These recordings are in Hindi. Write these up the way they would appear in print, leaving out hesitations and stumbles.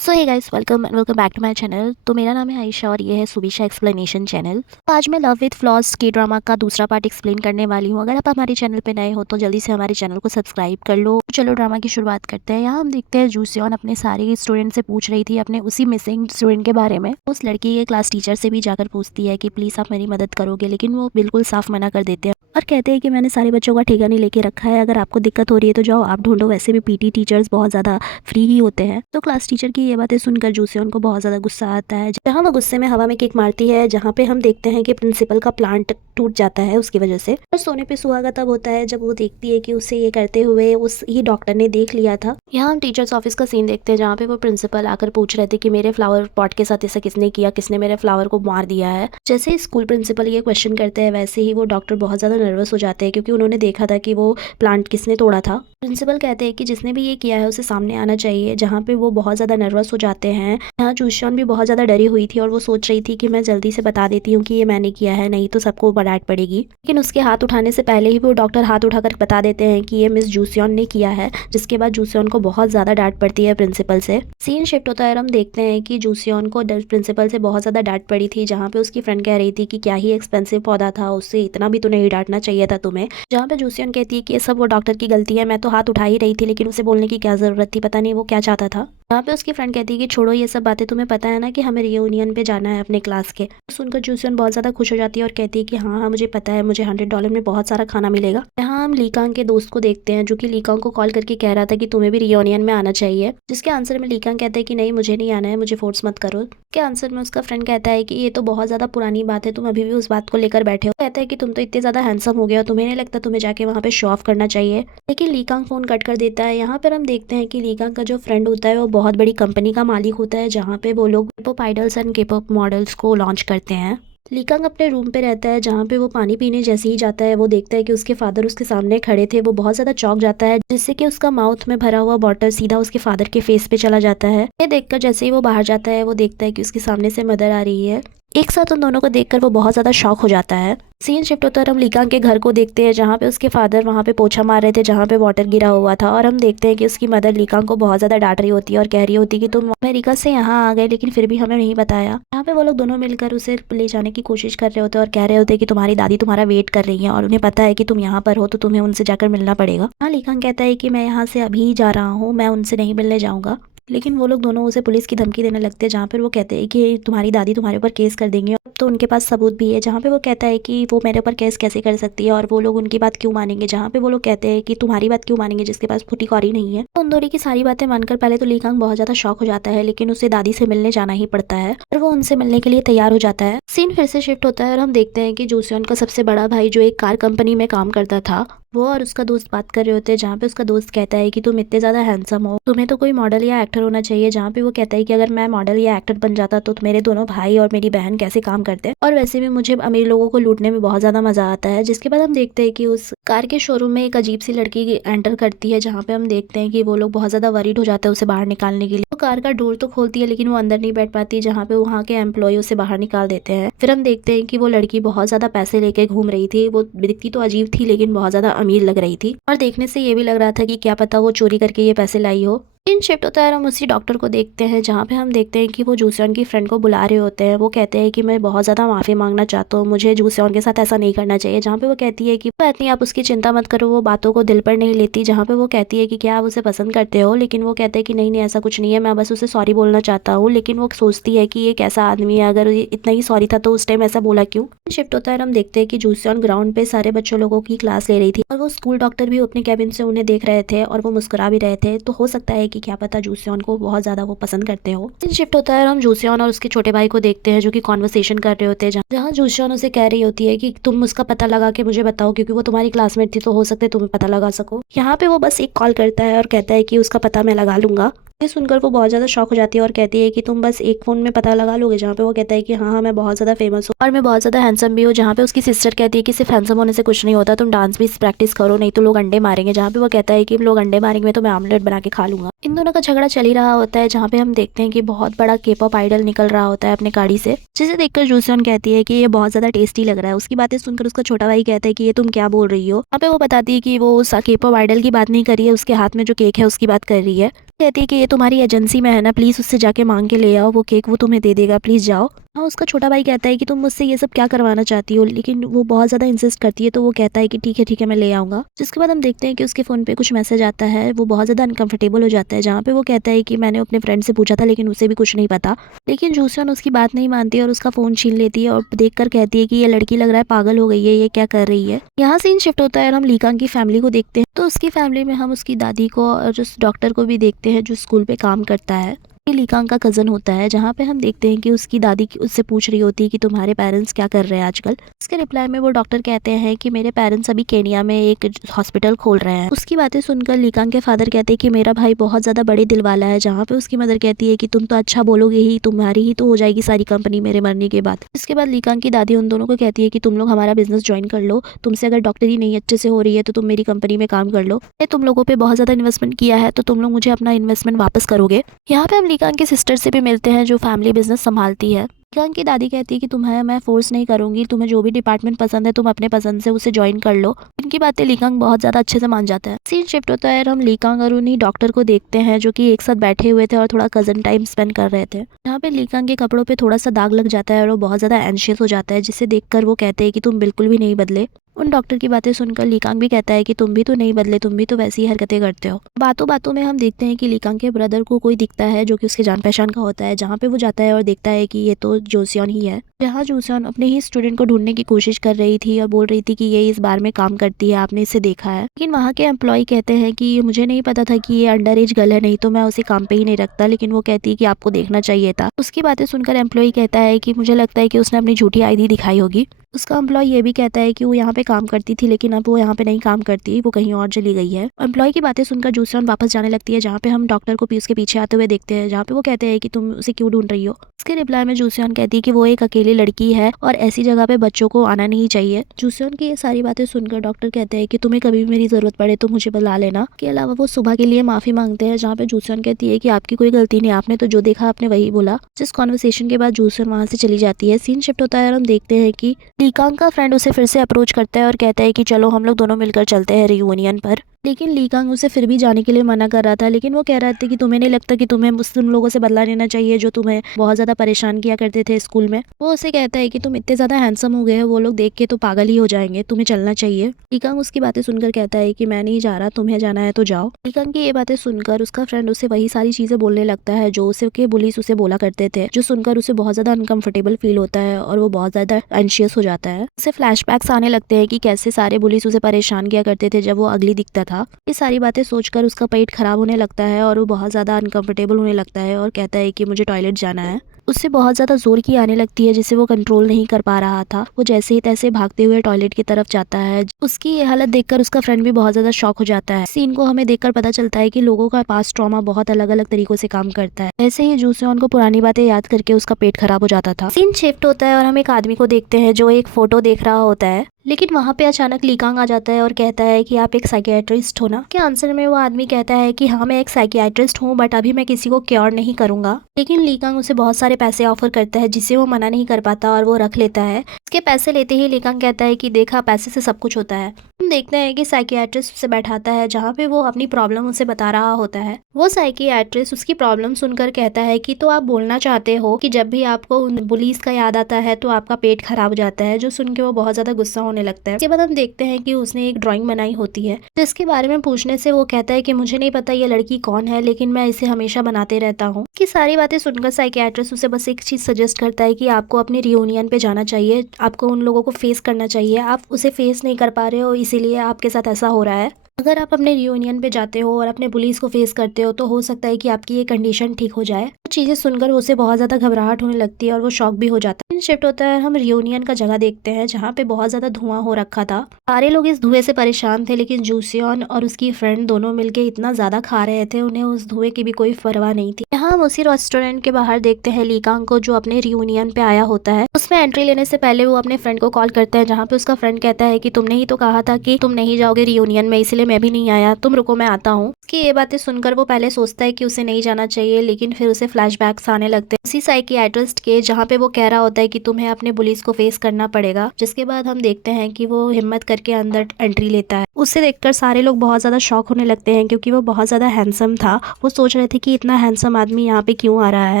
So hey guys, welcome and welcome back to my channel. तो मेरा नाम है आयशा और ये है सुबिशा एक्सप्लेनेशन चैनल। तो आज मैं लव विद फ्लॉज के ड्रामा का दूसरा पार्ट एक्सप्लेन करने वाली हूँ। अगर आप हमारे चैनल पे नए हो तो जल्दी से हमारे चैनल को सब्सक्राइब कर लो। तो चलो ड्रामा की शुरुआत करते हैं। यहाँ हम देखते हैं जूसियन अपने सारे स्टूडेंट से पूछ रही थी अपने उसी मिसिंग स्टूडेंट के बारे में। उस लड़की के क्लास टीचर से भी जाकर पूछती है कि प्लीज आप मेरी मदद करोगे, लेकिन वो बिल्कुल साफ मना कर देते हैं और कहते हैं कि मैंने सारे बच्चों का ठेका नहीं लेके रखा है, अगर आपको दिक्कत हो रही है तो जाओ आप ढूंढो, वैसे भी पीटी टीचर्स बहुत ज़्यादा फ्री ही होते हैं। तो क्लास टीचर की ये बातें सुनकर जूसियन को बहुत ज़्यादा गुस्सा आता है, जहाँ वो गुस्से में हवा में किक मारती है, जहाँ पे हम देखते हैं कि प्रिंसिपल का प्लांट टूट जाता है उसकी वजह से। और सोने पे सुहागा तब होता है जब वो देखती है कि उसे ये करते हुए उस ही डॉक्टर ने देख लिया था। यहाँ हम टीचर्स ऑफिस का सीन देखते हैं जहाँ पे वो प्रिंसिपल आकर पूछ रहे थे कि मेरे फ्लावर पॉट के साथ ऐसा किसने किया, किसने मेरे फ्लावर को मार दिया है। जैसे स्कूल प्रिंसिपल ये क्वेश्चन करते हैं वैसे ही वो डॉक्टर बहुत ज़्यादा नर्वस हो जाते हैं, क्योंकि उन्होंने देखा था कि वो प्लांट किसने तोड़ा था। प्रिंसिपल कहते हैं कि जिसने भी ये किया है उसे सामने आना चाहिए, जहाँ पे वो बहुत ज़्यादा नर्वस हो जाते हैं। यहाँ जूशियन भी बहुत ज़्यादा डरी हुई थी और वो सोच रही थी कि मैं जल्दी से बता देती हूँ कि ये मैंने किया है, नहीं तो सबको डांट पड़ेगी। लेकिन उसके हाथ उठाने से पहले ही वो डॉक्टर हाथ उठाकर बता देते हैं कि ये मिस जूसियन ने किया है, जिसके बाद जूसियन को बहुत ज़्यादा डांट पड़ती है प्रिंसिपल से। सीन शिफ्ट होता है और हम देखते हैं कि जूसियन को प्रिंसिपल से बहुत ज़्यादा डांट पड़ी थी, जहाँ पे उसकी फ्रेंड कह रही थी कि क्या ही एक्सपेंसिव पौधा था, उससे इतना भी तो नहीं डांटना चाहिए था तुम्हें। जहाँ पे जूसियन कहती है कि ये सब वो डॉक्टर की गलती है, मैं तो हाथ उठा ही रही थी, लेकिन उसे बोलने की क्या ज़रूरत थी, पता नहीं वो क्या चाहता था। वहाँ पे उसकी फ्रेंड कहती है कि छोड़ो ये सब बातें, तुम्हें पता है ना कि हमें रियूनियन पे जाना है अपने क्लास के। सुनकर जूसियन बहुत ज़्यादा खुश हो जाती है और कहती है कि हाँ हाँ मुझे पता है, मुझे $100 में बहुत सारा खाना मिलेगा। यहाँ हम लीकांग के दोस्त को देखते हैं जो कि लीकांग को कॉल करके कह रहा था कि तुम्हें भी रियूनियन में आना चाहिए, जिसके आंसर में लीकांग कहता है कि नहीं मुझे नहीं आना है, मुझे फोर्स मत करो। के आंसर में उसका फ्रेंड कहता है कि ये तो बहुत ज़्यादा पुरानी बात है, तुम अभी भी उस बात को लेकर बैठे हो। कहता है कि तुम तो इतने ज़्यादा हैंडसम हो गए हो, तुम्हें नहीं लगता तुम्हें जाके वहाँ पे शो ऑफ करना चाहिए। लेकिन लीकांग फोन कट कर देता है। यहाँ पर हम देखते हैं कि लीकांग का जो फ्रेंड होता है वो बहुत बड़ी कंपनी का मालिक होता है, जहाँ पे वो लोग K-pop idols and K-pop models को लॉन्च करते हैं। लीकांग अपने रूम पे रहता है, जहाँ पे वो पानी पीने जैसे ही जाता है वो देखता है कि उसके फादर उसके सामने खड़े थे। वो बहुत ज्यादा चौंक जाता है, जिससे कि उसका माउथ में भरा हुआ बॉटल सीधा उसके फादर के फेस पे चला जाता है। ये देखकर जैसे ही वो बाहर जाता है वो देखता है कि उसके सामने से मदर आ रही है। एक साथ उन दोनों को देखकर वो बहुत ज्यादा शॉक हो जाता है। सीन शिफ्ट होता है और हम लीकांग के घर को देखते हैं, जहाँ पे उसके फादर वहाँ पे पोछा मार रहे थे जहाँ पे वाटर गिरा हुआ था। और हम देखते हैं कि उसकी मदर लीकांग को बहुत ज्यादा डांट रही होती है और कह रही होती है कि तुम अमेरिका से यहाँ आ गए लेकिन फिर भी हमें नहीं बताया। यहाँ पे वो लोग दोनों मिलकर उसे ले जाने की कोशिश कर रहे होते हैं और कह रहे होते हैं कि तुम्हारी दादी तुम्हारा वेट कर रही है और उन्हें पता है कि तुम यहाँ पर हो तो तुम्हें उनसे जाकर मिलना पड़ेगा। हाँ, लीकांग कहता है कि मैं यहाँ से अभी ही जा रहा हूँ, मैं उनसे नहीं मिलने जाऊँगा। लेकिन वो लोग दोनों उसे पुलिस की धमकी देने लगते हैं, जहाँ पर वो कहते हैं कि तुम्हारी दादी तुम्हारे ऊपर केस कर देंगे। तो उनके पास सबूत भी है, जहाँ पे वो कहता है कि वो मेरे ऊपर केस कैसे कर सकती है और वो लोग उनकी बात क्यों मानेंगे, जहाँ पे वो लोग कहते हैं कि तुम्हारी बात क्यों मानेंगे जिसके पास फुटी कौड़ी नहीं है। तो उन दोनों की सारी बातें मानकर पहले तो लीकांग बहुत ज्यादा शॉक हो जाता है, लेकिन उसे दादी से मिलने जाना ही पड़ता है और वो उनसे मिलने के लिए तैयार हो जाता है। सीन फिर से शिफ्ट होता है और हम देखते हैं कि जूसियन का सबसे बड़ा भाई जो एक कार कंपनी में काम करता था, वो और उसका दोस्त बात कर रहे होते हैं, जहाँ पे उसका दोस्त कहता है कि तुम इतने ज़्यादा हैंडसम हो, तुम्हें तो कोई मॉडल या एक्टर होना चाहिए। जहाँ पे वो कहता है कि अगर मैं मॉडल या एक्टर बन जाता तो मेरे दोनों भाई और मेरी बहन कैसे काम करते, और वैसे भी मुझे अमीर लोगों को लूटने में बहुत ज़्यादा मजा आता है। जिसके बाद हम देखते हैं कि उस कार के शोरूम में एक अजीब सी लड़की एंटर करती है, जहाँ पे हम देखते हैं कि वो लोग बहुत ज़्यादा वरीड हो जाते हैं उसे बाहर निकालने के लिए। वो कार का डोर तो खोलती है लेकिन वो अंदर नहीं बैठ पाती, जहाँ पे वहाँ के एम्प्लॉय उसे बाहर निकाल देते हैं। फिर हम देखते हैं कि वो लड़की बहुत ज़्यादा पैसे लेके घूम रही थी। वो दिखती तो अजीब थी लेकिन बहुत ज़्यादा अमीर लग रही थी और देखने से ये भी लग रहा था कि क्या पता वो चोरी करके ये पैसे लाई हो। इन शिफ्ट होता है और हम उसी डॉक्टर को देखते हैं, जहाँ पे हम देखते हैं कि वो जूसियन की फ्रेंड को बुला रहे होते हैं। वो कहते हैं कि मैं बहुत ज़्यादा माफ़ी मांगना चाहता हूँ, मुझे जूसियन के साथ ऐसा नहीं करना चाहिए। जहाँ पे वो कहती है कि इतनी आप उसकी चिंता मत करो, वो बातों को दिल पर नहीं लेती। जहाँ पे वो कहती है कि क्या आप उसे पसंद करते हो, लेकिन वो कहते हैं कि नहीं नहीं ऐसा कुछ नहीं है, मैं बस उसे सॉरी बोलना चाहता हूँ। लेकिन वो सोचती है कि ये कैसा आदमी है, अगर इतना ही सॉरी था तो उस टाइम ऐसा बोला क्यों। शिफ्ट होता है और हम देखते हैं कि जूसियन ग्राउंड पे सारे बच्चों लोगों की क्लास ले रही थी और वो स्कूल डॉक्टर भी अपने कैबिन से उन्हें देख रहे थे और वो मुस्कुरा भी रहे थे। तो हो सकता है कि क्या पता जूसियन को बहुत ज्यादा वो पसंद करते हो। शिफ्ट होता है और हम जूसियन और उसके छोटे भाई को देखते हैं जो कि कॉन्वर्सेशन कर रहे होते हैं, जहाँ जूसियन उसे कह रही होती है कि तुम उसका पता लगा के मुझे बताओ, क्योंकि वो तुम्हारी क्लासमेट थी तो हो सकता है तुम्हें पता लगा सको। यहाँ पे वो बस एक कॉल करता है और कहता है कि उसका पता मैं लगा लूंगा। ये सुनकर वो बहुत ज़्यादा शॉक हो जाती है और कहती है कि तुम बस एक फ़ोन में पता लगा लोगे। जहाँ पे वो कहता है कि हाँ हाँ मैं बहुत ज़्यादा फेमस हूँ और मैं बहुत ज़्यादा हैंडसम भी हूँ। जहाँ पे उसकी सिस्टर कहती है कि सिर्फ हैंडसम होने से कुछ नहीं होता, तुम डांस भी प्रैक्टिस करो नहीं तो लोग अंडे मारेंगे। जहाँ पे वो कहता है कि लोग अंडे मारेंगे तो मैं आमलेट बना के खा लूंगा। इन दोनों का झगड़ा चल ही रहा होता है, जहाँ पे हम देखते हैं कि बहुत बड़ा K-pop आइडल निकल रहा होता है अपने गाड़ी से, जिसे देखकर जूसियन कहती है कि ये बहुत ज़्यादा टेस्टी लग रहा है। उसकी बातें सुनकर उसका छोटा भाई कहता है कि ये तुम क्या बोल रही हो। यहाँ पे वो बताती है कि वो उस K-pop आइडल की बात नहीं कर रही है, उसके हाथ में जो केक है उसकी बात कर रही है। कहती है कि ये तुम्हारी एजेंसी में है ना, प्लीज़ उससे जाके मांग के ले आओ, वो केक वो तुम्हें दे देगा, प्लीज़ जाओ। हाँ, उसका छोटा भाई कहता है कि तुम मुझसे ये सब क्या करवाना चाहती हो, लेकिन वो बहुत ज़्यादा इंसिस्ट करती है तो वो कहता है कि ठीक है मैं ले आऊँगा। जिसके बाद हम देखते हैं कि उसके फ़ोन पे कुछ मैसेज आता है, वो बहुत ज़्यादा अनकंफर्टेबल हो जाता है, जहाँ पे वो कहता है कि मैंने अपने फ्रेंड से पूछा था लेकिन उसे भी कुछ नहीं पता। लेकिन जूसियन उसकी बात नहीं मानती है और उसका फ़ोन छीन लेती है और देख कर कहती है कि ये लड़की लग रहा है पागल हो गई है, ये क्या कर रही है। यहाँ सीन शिफ्ट होता है और हम लीकांग की फैमिली को देखते हैं। तो उसकी फैमिली में हम उसकी दादी को और उस डॉक्टर को भी देखते हैं जो स्कूल पे काम करता है। ये लीकांग का कज़न होता है, जहाँ पे हम देखते हैं कि उसकी दादी उससे पूछ रही होती है कि तुम्हारे पेरेंट्स क्या कर रहे हैं आजकल। इसके रिप्लाई में वो डॉक्टर कहते हैं कि मेरे पेरेंट्स अभी केनिया में एक हॉस्पिटल खोल रहे हैं। उसकी बातें सुनकर लीकांग के फादर कहते हैं कि मेरा भाई बहुत ज़्यादा बड़े दिल वाला है, जहाँ पे उसकी मदर कहती है कि तुम तो अच्छा बोलोगे ही, तुम्हारी ही तो हो जाएगी सारी कंपनी मेरे मरने के बाद। इसके बाद लीकांग की दादी उन दोनों को कहती है कि तुम लोग हमारा बिजनेस ज्वाइन कर लो, तुमसे अगर डॉक्टरी नहीं अच्छे से हो रही है तो तुम मेरी कंपनी में काम कर लो, तुम लोगों पे बहुत ज़्यादा इन्वेस्टमेंट किया है तो तुम लोग मुझे अपना इन्वेस्टमेंट वापस करोगे। यहाँ पे हम लीकांग की सिस्टर से भी मिलते हैं जो फैमिली बिजनेस संभालती है। लीकांग की दादी कहती है कि तुम्हें मैं फोर्स नहीं करूंगी, तुम्हें जो भी डिपार्टमेंट पसंद है तुम अपने पसंद से उसे ज्वाइन कर लो। इनकी बातें लीकांग बहुत ज्यादा अच्छे से मान जाता है। सीन शिफ्ट होता है और हम लीकांग और उन्हीं डॉक्टर को देखते हैं जो कि एक साथ बैठे हुए थे और थोड़ा कजन टाइम स्पेंड कर रहे थे। यहाँ पे लीकांग के कपड़ों पे थोड़ा सा दाग लग जाता है और वो बहुत ज्यादा एंशियस हो जाता है, जिसे देखकर वो कहते हैं कि तुम बिल्कुल भी नहीं बदले। उन डॉक्टर की बातें सुनकर लीकांग भी कहता है कि तुम भी तो नहीं बदले, तुम भी तो वैसी ही हरकतें करते हो। बातों बातों में हम देखते हैं कि लीकांग के ब्रदर को कोई दिखता है जो कि उसके जान पहचान का होता है, जहाँ पे वो जाता है और देखता है कि ये तो जोसियन ही है। जहाँ जोसियन अपने ही स्टूडेंट को ढूंढने की कोशिश कर रही थी और बोल रही थी कि ये इस बार में काम करती है, आपने इसे देखा है। लेकिन वहाँ के एम्प्लॉय कहते हैं कि मुझे नहीं पता था कि ये अंडर एज गर्ल है, नहीं तो मैं उसे काम पे ही नहीं रखता, लेकिन वो कहती है कि आपको देखना चाहिए था। उसकी बातें सुनकर एम्प्लॉय कहता है कि मुझे लगता है कि उसने अपनी झूठी आईडी दिखाई होगी। उसका एम्प्लॉय ये भी कहता है कि वो यहाँ पे काम करती थी लेकिन अब वो यहाँ पे नहीं काम करती, वो कहीं और चली गई है। एम्प्लॉय की बातें सुनकर जूसियन वापस जाने लगती है, जहाँ पे हम डॉक्टर को उसके पीछे आते हुए देखते हैं, जहाँ पे वो कहते हैं कि तुम उसे क्यों ढूंढ रही हो। उसके रिप्लाई में जूसियन कहती है कि वो एक अकेली लड़की है और ऐसी जगह पे बच्चों को आना नहीं चाहिए। जूसियन की ये सारी बातें सुनकर डॉक्टर कहते हैं कि तुम्हें कभी भी मेरी जरूरत पड़े तो मुझे बुला लेना। के अलावा वो सुबह के लिए माफी मांगते हैं, जहाँ पे जूसियन कहती है कि आपकी कोई गलती नहीं, आपने तो जो देखा आपने वही बोला। जिस कॉन्वर्सेशन के बाद जूसियन वहाँ से चली जाती है। सीन शिफ्ट होता है और हम देखते हैं कि लीकांग का फ्रेंड उसे फिर से अप्रोच करता है और कहता है कि चलो हम लोग दोनों मिलकर चलते हैं रियूनियन पर। लेकिन लीकांग उसे फिर भी जाने के लिए मना कर रहा था, लेकिन वो कह रहा था कि तुम्हें नहीं लगता कि तुम्हें उन लोगों से बदला लेना चाहिए जो तुम्हें बहुत ज्यादा परेशान किया करते थे स्कूल में। वो उसे कहता है कि तुम इतने ज्यादा हैंडसम हो गए हो, वो लोग देख के तो पागल ही हो जाएंगे, तुम्हें चलना चाहिए। लीकांग उसकी बातें सुनकर कहता है कि मैं नहीं जा रहा, तुम्हें जाना है तो जाओ। लीकांग की ये बातें सुनकर उसका फ्रेंड उसे वही सारी चीजें बोलने लगता है जो उसे के पुलिस उसे बोला करते थे, जो सुनकर उसे बहुत ज्यादा अनकंफर्टेबल फील होता है और वो बहुत ज्यादा एंशियस हो जाता है। उसे फ्लैशबैक्स आने लगते हैं कि कैसे सारे पुलिस उसे परेशान किया करते थे जब वो अगली दिखता था। ये सारी बातें सोचकर उसका पेट खराब होने लगता है और वो बहुत ज्यादा अनकंफर्टेबल होने लगता है और कहता है कि मुझे टॉयलेट जाना है। उससे बहुत ज्यादा जोर की आने लगती है जिसे वो कंट्रोल नहीं कर पा रहा था। वो जैसे ही तैसे भागते हुए टॉयलेट की तरफ जाता है। उसकी ये हालत देखकर उसका फ्रेंड भी बहुत ज्यादा शॉक हो जाता है। सीन को हमें देखकर पता चलता है कि लोगों का पास्ट ट्रॉमा बहुत अलग अलग तरीकों से काम करता है। ऐसे ही जूसियन को पुरानी बातें याद करके उसका पेट खराब हो जाता था। सीन शिफ्ट होता है और हम एक आदमी को देखते हैं जो एक फोटो देख रहा होता है, लेकिन वहाँ पे अचानक लीकांग आ जाता है और कहता है कि आप एक साइकियाट्रिस्ट हो ना। के आंसर में वो आदमी कहता है कि हाँ मैं एक साइकियाट्रिस्ट हूँ, बट अभी मैं किसी को क्योर नहीं करूंगा। लेकिन लीकांग उसे बहुत सारे पैसे ऑफर करता है जिसे वो मना नहीं कर पाता और वो रख लेता है। उसके पैसे लेते ही लीकांग कहता है कि देखा पैसे से सब कुछ होता है। हम देखते हैं कि साइकियाट्रिस्ट उसे बैठाता है जहाँ पे वो अपनी प्रॉब्लम उसे बता रहा होता है। वो साइकियाट्रिस्ट उसकी प्रॉब्लम सुनकर कहता है कि तो आप बोलना चाहते हो कि जब भी आपको पुलिस का याद आता है तो आपका पेट खराब हो जाता है, जो सुन के वो बहुत ज्यादा गुस्सा होने लगता है। इसके बाद हम देखते हैं कि उसने एक ड्राइंग बनाई होती है जिसके बारे में पूछने से वो कहता है कि मुझे नहीं पता ये लड़की कौन है, लेकिन मैं इसे हमेशा बनाते रहता हूँ। कि सारी बातें सुनकर साइकियाट्रिस्ट उसे बस एक चीज सजेस्ट करता है कि आपको अपने रियूनियन पे जाना चाहिए, आपको उन लोगों को फेस करना चाहिए। आप उसे फेस नहीं कर पा रहे हो, इसीलिए आपके साथ ऐसा हो रहा है। अगर आप अपने रियूनियन पे जाते हो और अपने पुलिस को फेस करते हो तो हो सकता है कि आपकी ये कंडीशन ठीक हो जाए। चीजें सुनकर उसे बहुत ज्यादा घबराहट होने लगती है और वो शॉक भी हो जाता है। शिफ्ट होता है, हम रियूनियन का जगह देखते हैं जहाँ पे बहुत ज्यादा धुआं हो रखा था। सारे लोग इस धुएं से परेशान थे, लेकिन जूसियन और उसकी फ्रेंड दोनों मिलके इतना ज्यादा खा रहे थे, उन्हें उस धुएं की भी कोई परवाह नहीं थी। यहाँ हम उसी रेस्टोरेंट के बाहर देखते हैं लीकांग को जो अपने रियूनियन पे आया होता है। उसमें एंट्री लेने से पहले वो अपने फ्रेंड को कॉल करता है, जहाँ पे उसका फ्रेंड कहता है कि तुमने ही तो कहा था कि तुम नहीं जाओगे रियूनियन में, इसलिए मैं भी नहीं आया, तुम रुको मैं आता हूँ। उसकी ये बातें सुनकर वो पहले सोचता है कि उसे नहीं जाना चाहिए, लेकिन फिर उसे फ्लैशबैक्स आने लगते हैं उसी साइकियाट्रिस्ट के, जहाँ पे वो कह रहा होता है कि तुम्हें अपने बुलीज को फेस करना पड़ेगा। जिसके बाद हम देखते हैं कि वो हिम्मत करके अंदर एंट्री लेता है। उसे देखकर सारे लोग बहुत ज़्यादा शॉक होने लगते हैं क्योंकि वो बहुत ज़्यादा हैंडसम था। वो सोच रहे थे कि इतना हैंडसम आदमी यहाँ पे क्यों आ रहा है।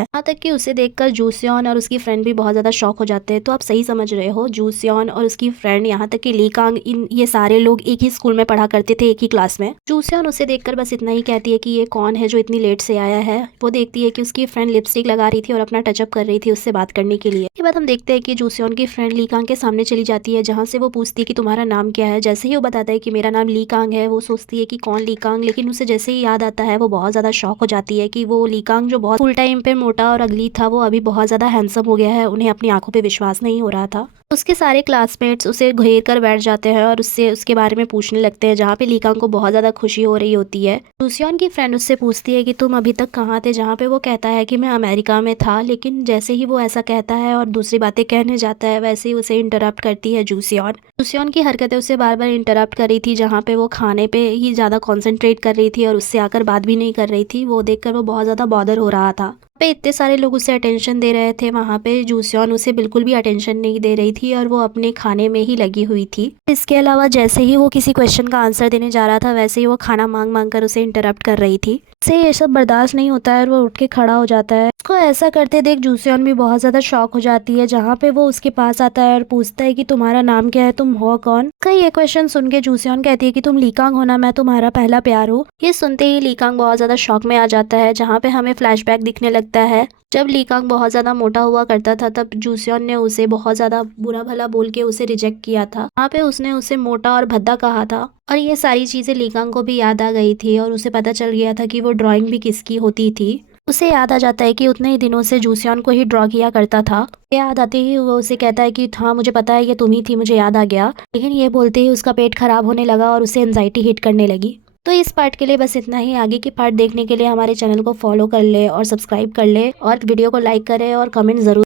यहाँ तक कि उसे देखकर जूसियन और उसकी फ्रेंड भी बहुत ज़्यादा शॉक हो जाते हैं। तो आप सही समझ रहे हो, जूसियन और उसकी फ्रेंड, यहाँ तक कि ली कांग, इन ये सारे लोग एक ही स्कूल में पढ़ा करते थे, एक ही क्लास में। जूसियन उसे देखकर बस इतना ही कहती है कि ये कौन है जो इतनी लेट से आया है। वो देखती है कि उसकी फ्रेंड लिपस्टिक लगा रही थी और अपना टचअप कर रही थी उससे बात करने के लिए। ये बात हम देखते हैं कि जूसियन की फ्रेंड ली कांग के सामने चली जाती है, जहाँ से वो पूछती है कि तुम्हारा नाम क्या है। जैसे ही वो बताता है कि मेरा नाम ली कांग है, वो सोचती है कि कौन ली कांग, लेकिन उसे जैसे ही याद आता है वो बहुत ज़्यादा शॉक हो जाती है कि वो ली कांग जो बहुत फुल टाइम पे मोटा और अगली था, वो अभी बहुत ज़्यादा हैंडसम हो गया है। उन्हें अपनी आंखों पे विश्वास नहीं हो रहा था। उसके सारे क्लासमेट्स उसे घेर कर बैठ जाते हैं और उससे उसके बारे में पूछने लगते हैं, जहाँ पे ली कांग को बहुत ज़्यादा खुशी हो रही होती है। जूसियन की फ्रेंड उससे पूछती है कि तुम अभी तक कहाँ थे, जहाँ पे वो कहता है कि मैं अमेरिका में था। लेकिन जैसे ही वो ऐसा कहता है और दूसरी बातें कहने जाता है, वैसे ही उसे इंटरप्ट करती है जूसियन। जूसियन की हरकतें उसे बार बार इंटरप्ट कर रही थी, जहाँ पे वो खाने पे ही ज़्यादा कॉन्सेंट्रेट कर रही थी और उससे आकर बात भी नहीं कर रही थी। वो देखकर वो बहुत ज़्यादा बॉदर हो रहा था। पे इतने सारे लोग उसे अटेंशन दे रहे थे, वहाँ पे जूसियन उसे बिल्कुल भी अटेंशन नहीं दे रही थी और वो अपने खाने में ही लगी हुई थी। इसके अलावा जैसे ही वो किसी क्वेश्चन का आंसर देने जा रहा था, वैसे ही वो खाना मांग मांग कर उसे इंटरप्ट कर रही थी। से ये सब बर्दाश्त नहीं होता है और वो उठ के खड़ा हो जाता है। उसको ऐसा करते देख जूसियन भी बहुत ज़्यादा शॉक हो जाती है, जहाँ पे वो उसके पास आता है और पूछता है कि तुम्हारा नाम क्या है, तुम हो कौन। उसका ये क्वेश्चन सुन के जूसियन कहती है कि तुम ली कांग हो ना, मैं तुम्हारा पहला प्यार हूँ। ये सुनते ही ली कांग बहुत ज़्यादा शॉक में आ जाता है, जहाँ पे हमें फ्लैशबैक दिखने लगता है। जब ली कांग बहुत ज़्यादा मोटा हुआ करता था, तब जूसियन ने उसे बहुत ज़्यादा बुरा भला बोल के उसे रिजेक्ट किया था। वहाँ पे उसने उसे मोटा और भद्दा कहा था और ये सारी चीज़ें ली कांग को भी याद आ गई थी और उसे पता चल गया था कि वो ड्राइंग भी किसकी होती थी। उसे याद आ जाता है कि उतने ही दिनों से जूसियन को ही ड्रॉ किया करता था। याद आते ही वो उसे कहता है कि हाँ मुझे पता है ये तुम ही थी, मुझे याद आ गया। लेकिन ये बोलते ही उसका पेट खराब होने लगा और उसे एंजाइटी हिट करने लगी। तो इस पार्ट के लिए बस इतना ही। आगे की पार्ट देखने के लिए हमारे चैनल को फॉलो कर ले और सब्सक्राइब कर ले और वीडियो को लाइक करें और कमेंट ज़रूर